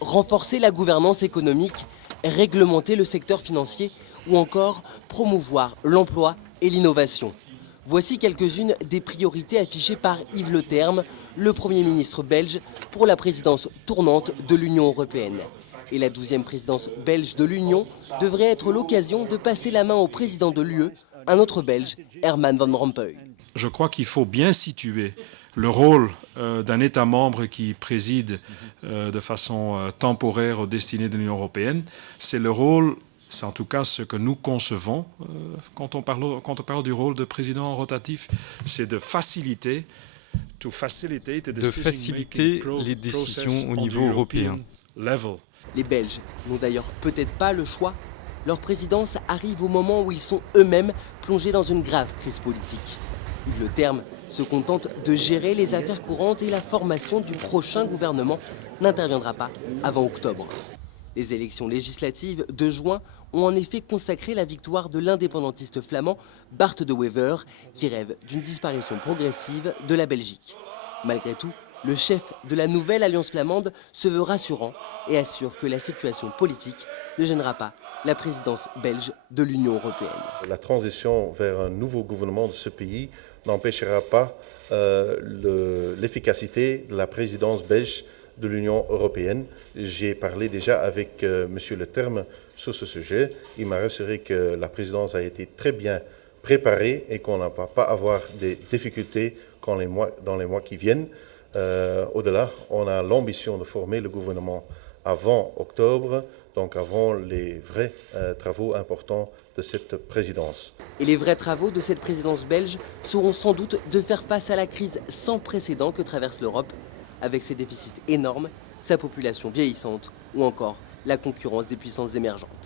Renforcer la gouvernance économique, réglementer le secteur financier ou encore promouvoir l'emploi et l'innovation. Voici quelques-unes des priorités affichées par Yves Le Terme, le Premier ministre belge, pour la présidence tournante de l'Union européenne. Et la 12e présidence belge de l'Union devrait être l'occasion de passer la main au président de l'UE, un autre Belge, Herman Van Rompuy. Je crois qu'il faut bien situer le rôle d'un État membre qui préside de façon temporaire aux destinées de l'Union européenne. C'est le rôle, c'est en tout cas ce que nous concevons quand on parle du rôle de président rotatif, c'est de faciliter les décisions au niveau européen. Les Belges n'ont d'ailleurs peut-être pas le choix. Leur présidence arrive au moment où ils sont eux-mêmes plongés dans une grave crise politique. Yves Le Terme se contente de gérer les affaires courantes et la formation du prochain gouvernement n'interviendra pas avant octobre. Les élections législatives de juin ont en effet consacré la victoire de l'indépendantiste flamand Bart De Wever, qui rêve d'une disparition progressive de la Belgique. Malgré tout, le chef de la nouvelle alliance flamande se veut rassurant et assure que la situation politique ne gênera pas la présidence belge de l'Union européenne. La transition vers un nouveau gouvernement de ce pays n'empêchera pas l'efficacité de la présidence belge de l'Union européenne. J'ai parlé déjà avec M. Le Terme sur ce sujet. Il m'a rassuré que la présidence a été très bien préparée et qu'on ne va pas avoir des difficultés dans les mois qui viennent. Au-delà, on a l'ambition de former le gouvernement avant octobre, donc avant les vrais travaux importants de cette présidence. Et les vrais travaux de cette présidence belge seront sans doute de faire face à la crise sans précédent que traverse l'Europe, avec ses déficits énormes, sa population vieillissante ou encore la concurrence des puissances émergentes.